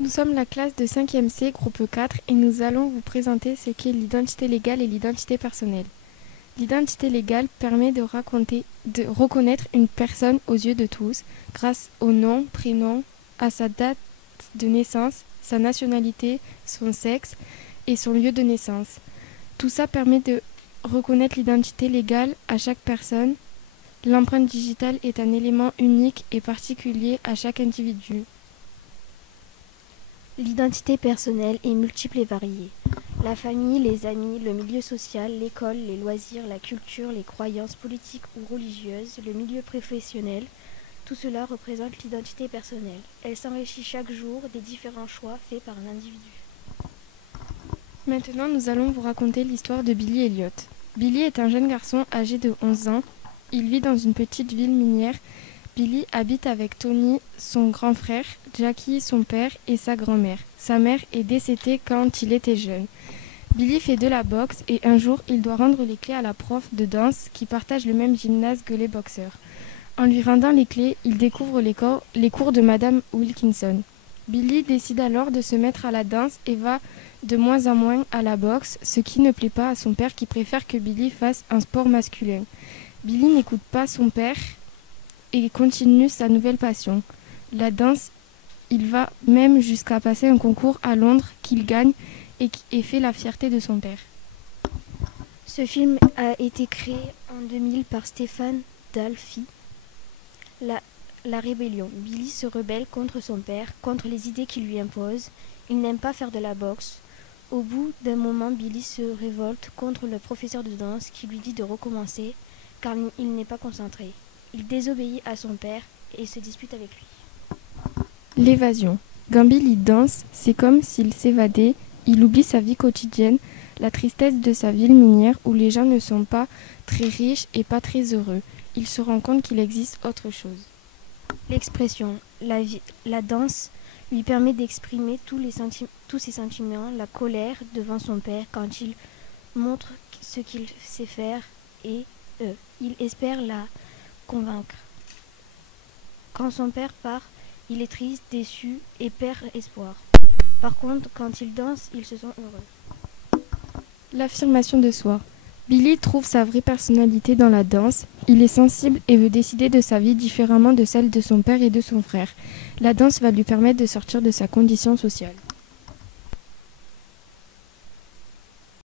Nous sommes la classe de 5e C, groupe 4, et nous allons vous présenter ce qu'est l'identité légale et l'identité personnelle. L'identité légale permet de reconnaître une personne aux yeux de tous, grâce au nom, prénom, à sa date de naissance, sa nationalité, son sexe et son lieu de naissance. Tout ça permet de reconnaître l'identité légale à chaque personne. L'empreinte digitale est un élément unique et particulier à chaque individu. L'identité personnelle est multiple et variée. La famille, les amis, le milieu social, l'école, les loisirs, la culture, les croyances politiques ou religieuses, le milieu professionnel, tout cela représente l'identité personnelle. Elle s'enrichit chaque jour des différents choix faits par un individu. Maintenant, nous allons vous raconter l'histoire de Billy Elliot. Billy est un jeune garçon âgé de 11 ans. Il vit dans une petite ville minière. Billy habite avec Tony, son grand frère, Jackie, son père, et sa grand-mère. Sa mère est décédée quand il était jeune. Billy fait de la boxe et un jour, il doit rendre les clés à la prof de danse qui partage le même gymnase que les boxeurs. En lui rendant les clés, il découvre les cours de Madame Wilkinson. Billy décide alors de se mettre à la danse et va de moins en moins à la boxe, ce qui ne plaît pas à son père qui préfère que Billy fasse un sport masculin. Billy n'écoute pas son père et continue sa nouvelle passion, la danse. Il va même jusqu'à passer un concours à Londres qu'il gagne et fait la fierté de son père. Ce film a été créé en 2000 par Stéphane Dalfi. La rébellion. Billy se rebelle contre son père, contre les idées qu'il lui impose. Il n'aime pas faire de la boxe. Au bout d'un moment, Billy se révolte contre le professeur de danse qui lui dit de recommencer car il n'est pas concentré. Il désobéit à son père et se dispute avec lui. L'évasion. Quand Billy danse, c'est comme s'il s'évadait, il oublie sa vie quotidienne, la tristesse de sa ville minière où les gens ne sont pas très riches et pas très heureux. Il se rend compte qu'il existe autre chose. L'expression, la danse lui permet d'exprimer tous ses sentiments, la colère devant son père quand il montre ce qu'il sait faire et il espère la convaincre. Quand son père part, il est triste, déçu et perd espoir. Par contre, quand il danse, il se sent heureux. L'affirmation de soi. Billy trouve sa vraie personnalité dans la danse. Il est sensible et veut décider de sa vie différemment de celle de son père et de son frère. La danse va lui permettre de sortir de sa condition sociale.